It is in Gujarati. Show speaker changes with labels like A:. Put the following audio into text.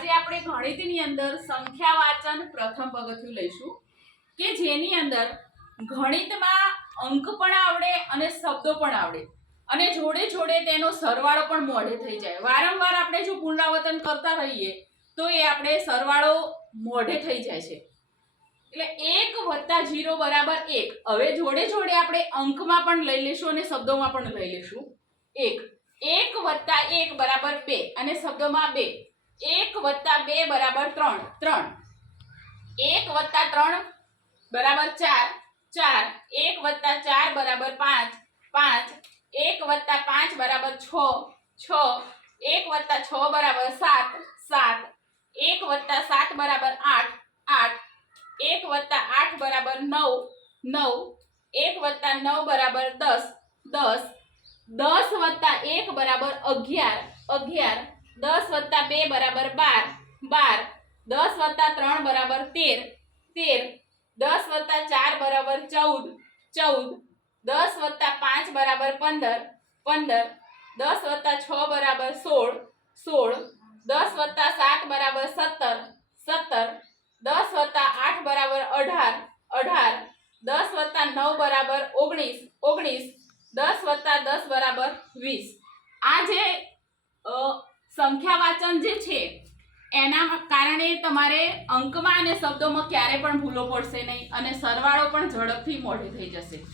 A: આજે આપણે ગણિતની અંદર સંખ્યા વાચન પ્રથમ પગથિયું લઈશું, કે જેની અંદર ગણિતમાં અંક પણ આવડે અને શબ્દો પણ આવડે. અને જોડે જોડે તેનો સરવાળો પણ મોઢે થઈ જાય. વારંવાર આપણે જો પુનરાવર્તન કરતા રહીએ, તો એ આપણે સરવાળો મોઢે થઈ જાય છે. એટલે એક વત્તા જીરો બરાબર એક. હવે જોડે જોડે આપણે અંકમાં પણ લઈ લેશું અને શબ્દોમાં પણ લઈ લેશું એક. એક વત્તા એક બરાબર બે. અને શબ્દોમાં બે. એક વત્તા બે બરાબર ત્રણ. ત્રણ. એક વત્તા ત્રણ બરાબર ચાર. ચાર. એક વત્તા ચાર બરાબર પાંચ. પાંચ. એક વત્તા પાંચ બરાબર છ. છ. એક વત્તા છ બરાબર સાત. સાત. એક વત્તા સાત બરાબર આઠ. આઠ. એક વત્તા આઠ બરાબર નવ. નવ. એક વત્તા નવ બરાબર દસ. દસ. દસ વત્તા એક બરાબર અગિયાર. અગિયાર. દસ વત્તા બે બરાબર બાર. બાર. દસ વત્તા ત્રણ બરાબર તેર. તેર. દસ વત્તા ચાર બરાબર ચૌદ. ચૌદ. દસ વત્તા પાંચ બરાબર પંદર. પંદર. દસ વત્તા છ બરાબર સોળ. સોળ. દસ વત્તા સાત બરાબર સત્તર. સત્તર. દસ વત્તા આઠ બરાબર અઢાર. અઢાર. દસ વત્તા નવ બરાબર ઓગણીસ. ઓગણીસ. દસ વત્તા દસ બરાબર વીસ. આ જે સંખ્યા વાંચન જે છે, એના કારણે તમારે અંકમાં અને શબ્દોમાં ક્યારે પણ ભૂલો પડશે નહીં અને સરવાળો પણ ઝડપથી મોઢે થઈ જશે.